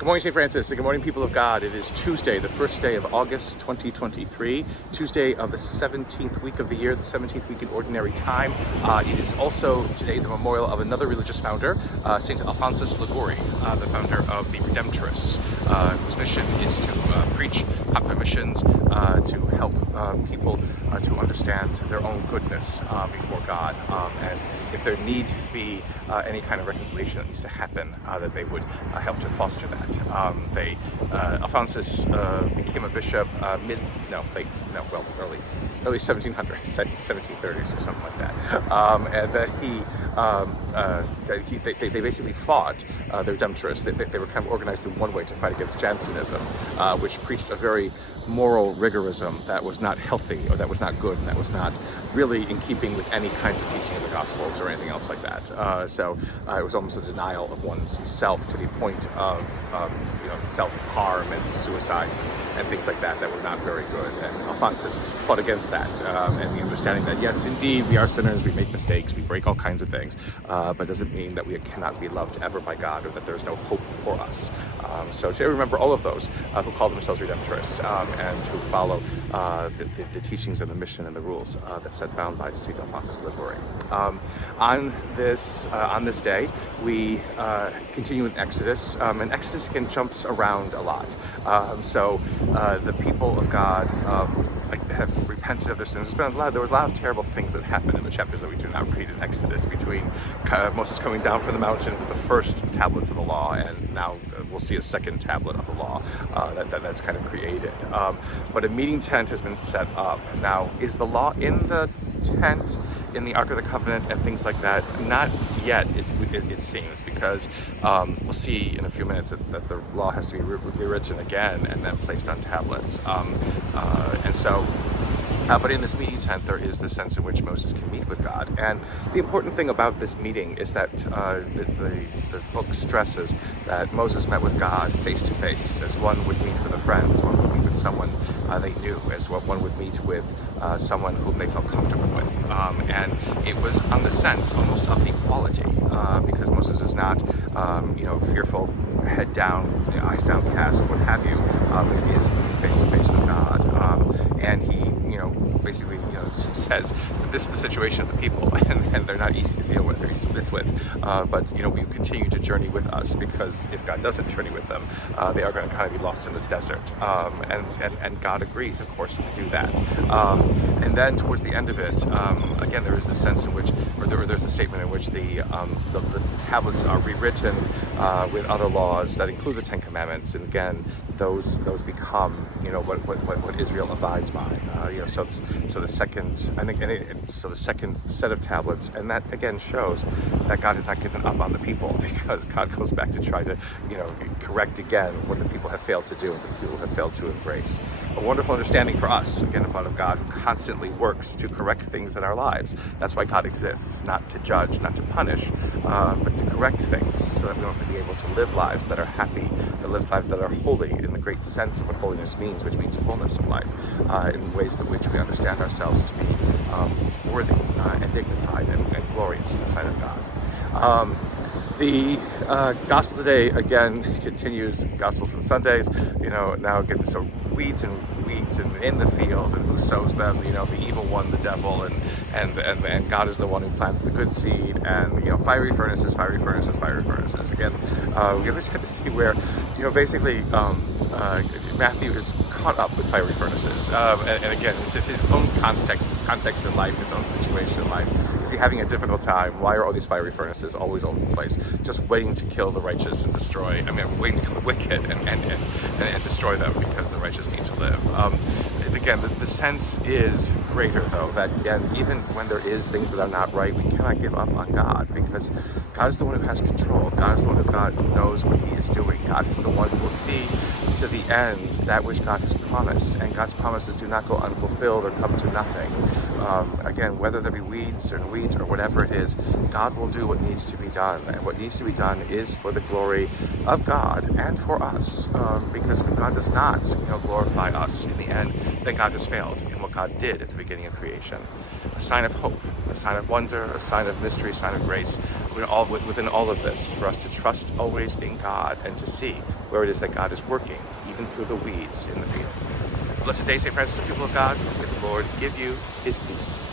Good morning, St. Francis, and good morning, people of God. It is Tuesday, the first day of August 2023, Tuesday of the 17th week of the year, the 17th week in Ordinary Time. It is also today the memorial of another religious founder, St. Alphonsus Liguori, the founder of the Redemptorists, whose mission is to preach popular missions, to help people to understand their own goodness before God, and if there need be any kind of reconciliation that needs to happen, that they would help to foster that. Alphonsus became a bishop early 1700s, 1730s or something like that, and that they basically fought the Redemptorists. They were kind of organized in one way to fight against Jansenism, which preached a very moral rigorism that was not healthy, or that was not good, and that was not really in keeping with any kinds of teaching of the Gospels or anything else like that. So it was almost a denial of one's self to the point of self-harm and suicide and things like that were not very good. And Alphonsus fought against that, and the understanding that yes, indeed, we are sinners, we make mistakes, we break all kinds of things, but it doesn't mean that we cannot be loved ever by God, or that there's no hope for us. So today we remember all of those who call themselves Redemptorists, and who follow the teachings and the mission and the rules that's set down by St. Alphonsus Liguori. On this day, we continue in Exodus, and Exodus again jumps around a lot. So the people of God have repented of their sins. There were a lot of terrible things that happened in the chapters that we do not read in Exodus, between Moses coming down from the mountain with the first tablets of the law, and now we'll see a second tablet of the law that's kind of created. But a meeting tent has been set up. Now, is the law in the tent, in the Ark of the Covenant and things like that? Not yet, it seems, because we'll see in a few minutes that the law has to be rewritten again and then placed on tablets. But in this meeting tent, there is the sense in which Moses can meet with God. And the important thing about this meeting is that the book stresses that Moses met with God face to face, as one would meet with a friend, as one would meet with someone they knew, as one would meet with someone whom they felt comfortable with. And it was on the sense almost of equality, because Moses is not fearful, head down, eyes downcast, what have you. It is face to face with God, and he basically says this is the situation of the people, and they're not easy to deal with, they're easy to live with, but we continue to journey with us, because if God doesn't journey with them, they are going to kind of be lost in this desert, and God agrees, of course, to do that. And then towards the end of it, again, there is the sense in which, or there's a statement in which the tablets are rewritten with other laws that include the Ten Commandments, and again, those become what Israel abides by. So the second set of tablets, and that again shows that God has not given up on the people, because God goes back to try to correct again what the people have failed to do and the people have failed to embrace. A wonderful understanding for us, again, about a God who constantly works to correct things in our lives. That's why God exists, not to judge, not to punish, but to correct things, so that we don't be able to live lives that are happy, to live lives that are holy in the great sense of what holiness means, which means fullness of life, in ways in which we understand ourselves to be worthy and dignified and glorious in the sight of God. The gospel today again continues gospel from Sundays. Now again, so weeds and in the field, and who sows them? The evil one, the devil, and God is the one who plants the good seed. And fiery furnaces, fiery furnaces, fiery furnaces. Again, we always have to see where basically Matthew is caught up with fiery furnaces, and again, it's his own context in life, his own situation in life. Is he having a difficult time? Why are all these fiery furnaces always over the place, just waiting to kill the righteous and destroy? Waiting to kill the wicked and destroy them, because the righteous need to live. Again, the sense is greater, though, that again, even when there is things that are not right, we cannot give up on God, because God is the one who has control. God is the one who knows what He is doing. God is the one who will see to the end that which God has promised, and God's promises do not go unfulfilled or come to nothing. Again, whether there be weeds or whatever it is, God will do what needs to be done, and what needs to be done is for the glory of God and for us, because when God does not glorify us in the end, then God has failed in what God did at the beginning of creation. A sign of hope, a sign of wonder, a sign of mystery, a sign of grace, within all of this, for us to trust always in God and to see where it is that God is working, even through the weeds in the field. Blessed day, St. Francis, the people of God. May the Lord give you his peace.